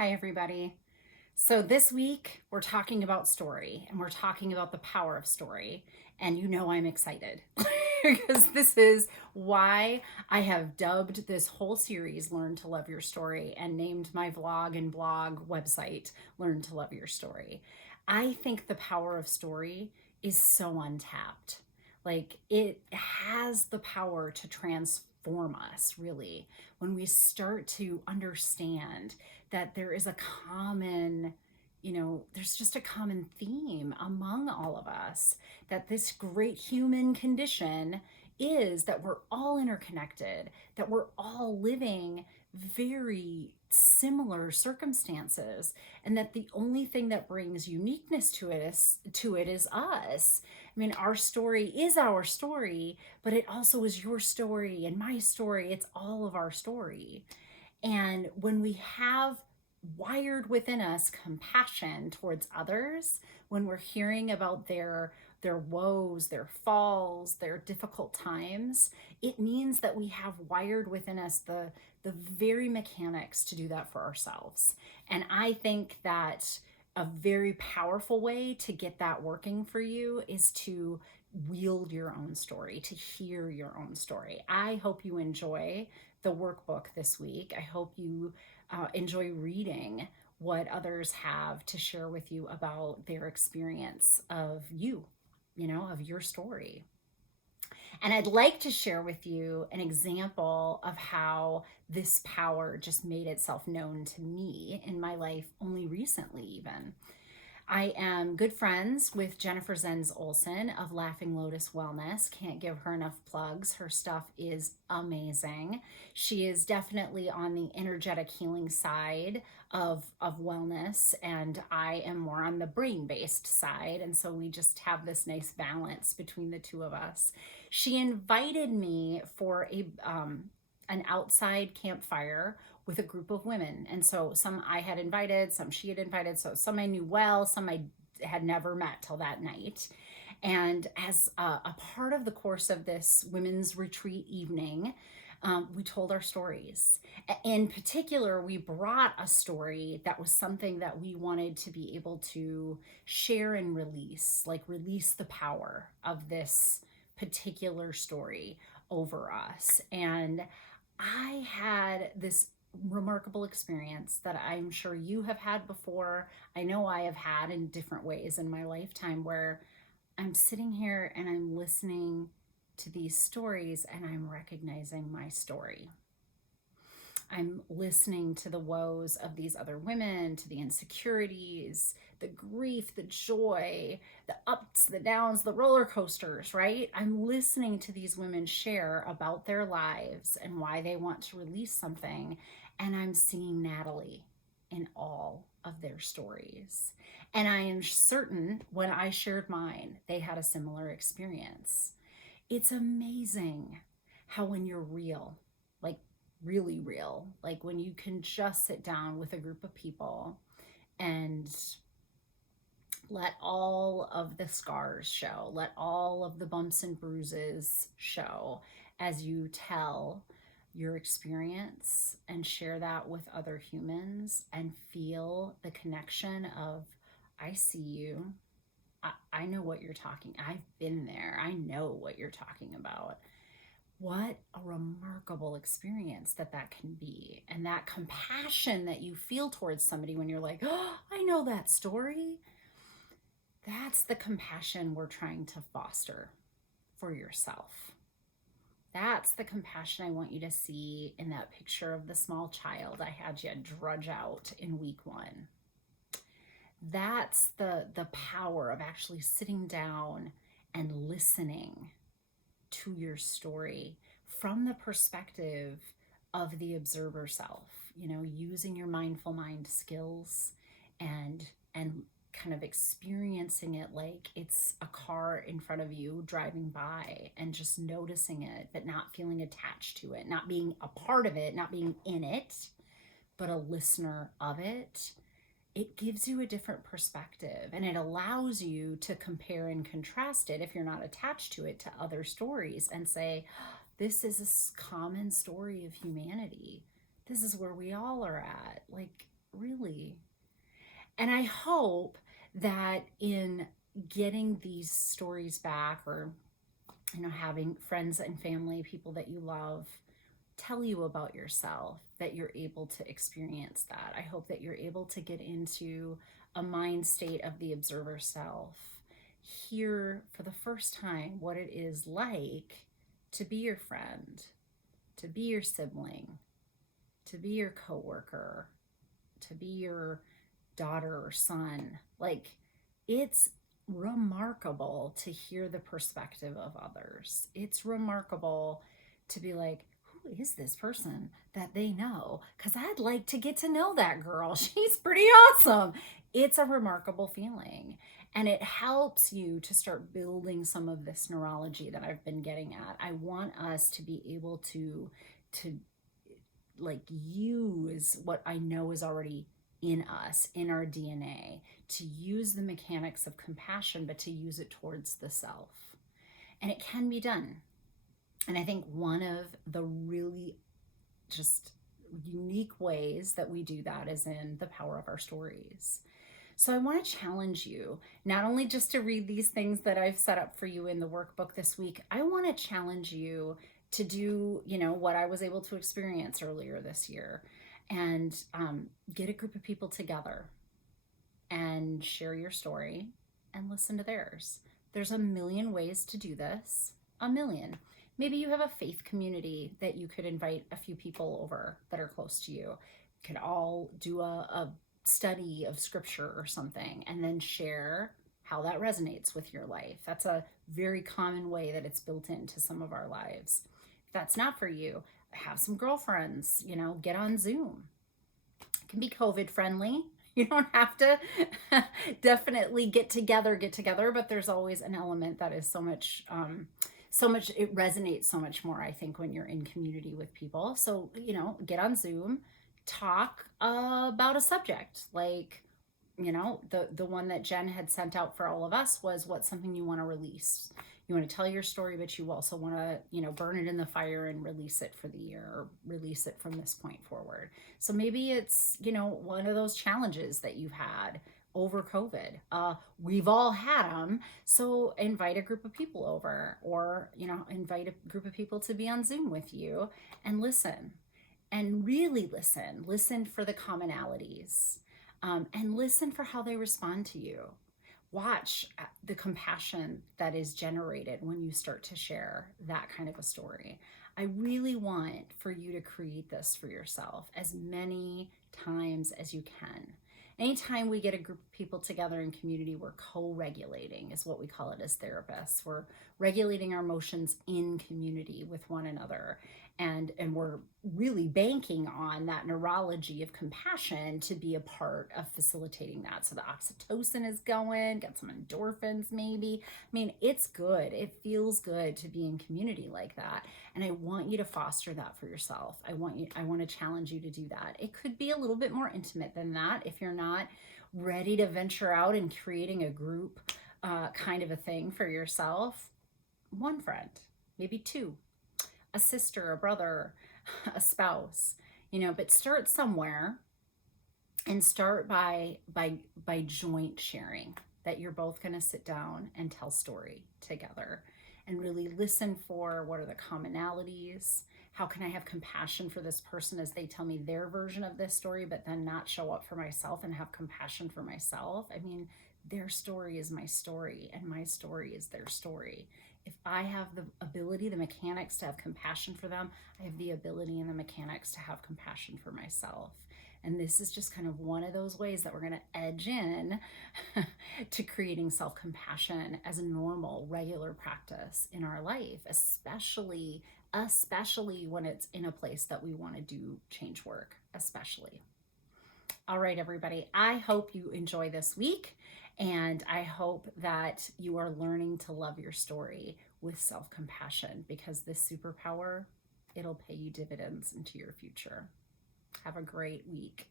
Hi, everybody. So, this week we're talking about story and we're talking about the power of story. And you know, I'm excited because this is why I have dubbed this whole series Learn to Love Your Story and named my vlog and blog website Learn to Love Your Story. I think the power of story is so untapped. Like, it has the power to transform us, really, when we start to understand that there is a common, there's just a common theme among all of us, that this great human condition is that we're all interconnected, that we're all living very similar circumstances, and that the only thing that brings uniqueness to it is us. I mean, our story is our story, but it also is your story and my story. It's all of our story. And when we have wired within us compassion towards others, when we're hearing about their woes, their falls, their difficult times, it means that we have wired within us the very mechanics to do that for ourselves. And I think that a very powerful way to get that working for you is to wield your own story, to hear your own story. I hope you enjoy the workbook this week. I hope you enjoy reading what others have to share with you about their experience of of your story. And I'd like to share with you an example of how this power just made itself known to me in my life only recently, even. I am good friends with Jennifer Zenz Olson of Laughing Lotus Wellness. Can't give her enough plugs. Her stuff is amazing. She is definitely on the energetic healing side of wellness, and I am more on the brain based side. And so we just have this nice balance between the two of us. She invited me for an outside campfire with a group of women. And so some I had invited, some she had invited. So some I knew well, some I had never met till that night. And as a part of the course of this women's retreat evening, we told our stories. In particular, we brought a story that was something that we wanted to be able to share and release, like release the power of this particular story over us. And I had this remarkable experience that I'm sure you have had before. I know I have had in different ways in my lifetime, where I'm sitting here and I'm listening to these stories and I'm recognizing my story. I'm listening to the woes of these other women, to the insecurities, the grief, the joy, the ups, the downs, the roller coasters, right? I'm listening to these women share about their lives and why they want to release something. And I'm seeing Natalie in all of their stories. And I am certain when I shared mine, they had a similar experience. It's amazing how, when you're real, like really real, like when you can just sit down with a group of people and let all of the scars show, let all of the bumps and bruises show as you tell your experience and share that with other humans and feel the connection of, I see you. I know what you're talking. I've been there. I know what you're talking about. What a remarkable experience that can be. And that compassion that you feel towards somebody when you're like, oh, I know that story. That's the compassion we're trying to foster for yourself. That's the compassion I want you to see in that picture of the small child I had you drudge out in week 1. That's the power of actually sitting down and listening to your story from the perspective of the observer self, using your mindful mind skills and kind of experiencing it like it's a car in front of you driving by, and just noticing it, but not feeling attached to it, not being a part of it, not being in it, but a listener of it. It gives you a different perspective, and it allows you to compare and contrast it, if you're not attached to it, to other stories and say, this is a common story of humanity. This is where we all are at. Like, really. And I hope that in getting these stories back, or having friends and family, people that you love, tell you about yourself, that you're able to experience that. I hope that you're able to get into a mind state of the observer self, hear for the first time what it is like to be your friend, to be your sibling, to be your coworker, to be your daughter or son. Like, it's remarkable to hear the perspective of others. It's remarkable to be like, who is this person that they know? Because I'd like to get to know that girl. She's pretty awesome. It's a remarkable feeling. And it helps you to start building some of this neurology that I've been getting at. I want us to be able to like use what I know is already in us, in our DNA, to use the mechanics of compassion, but to use it towards the self. And it can be done. And I think one of the really just unique ways that we do that is in the power of our stories. So I want to challenge you, not only just to read these things that I've set up for you in the workbook this week, I want to challenge you to do, what I was able to experience earlier this year, and get a group of people together and share your story and listen to theirs. There's a million ways to do this, a million. Maybe you have a faith community that you could invite a few people over that are close to you. Could all do a study of scripture or something, and then share how that resonates with your life. That's a very common way that it's built into some of our lives. If that's not for you, have some girlfriends, get on Zoom. It can be COVID friendly. You don't have to definitely get together, but there's always an element that is so much, it resonates so much more, I think, when you're in community with people. So, get on Zoom, talk about a subject. Like, the one that Jen had sent out for all of us was, what's something you want to release? You want to tell your story, but you also want to, burn it in the fire and release it for the year, or release it from this point forward. So maybe it's, one of those challenges that you've had over COVID. We've all had them. So invite a group of people over, or, invite a group of people to be on Zoom with you and listen, and really listen for the commonalities, and listen for how they respond to you. Watch the compassion that is generated when you start to share that kind of a story. I really want for you to create this for yourself as many times as you can. Anytime we get a group of people together in community, we're co-regulating, is what we call it as therapists. We're regulating our emotions in community with one another. And we're really banking on that neurology of compassion to be a part of facilitating that. So the oxytocin is going, get some endorphins maybe. I mean, it's good. It feels good to be in community like that. And I want you to foster that for yourself. I want to challenge you to do that. It could be a little bit more intimate than that if you're not ready to venture out and creating a group kind of a thing for yourself. One friend, maybe two, a sister, a brother, a spouse, but start somewhere, and start by joint sharing, that you're both going to sit down and tell story together, and really listen for what are the commonalities. How can I have compassion for this person as they tell me their version of this story, but then not show up for myself and have compassion for myself? I mean, their story is my story, and my story is their story. If I have the ability, the mechanics to have compassion for them, I have the ability and the mechanics to have compassion for myself. And this is just kind of one of those ways that we're going to edge in to creating self-compassion as a normal, regular practice in our life, especially when it's in a place that we want to do change work, especially. All right, everybody, I hope you enjoy this week, and I hope that you are learning to love your story with self-compassion, because this superpower, it'll pay you dividends into your future. Have a great week.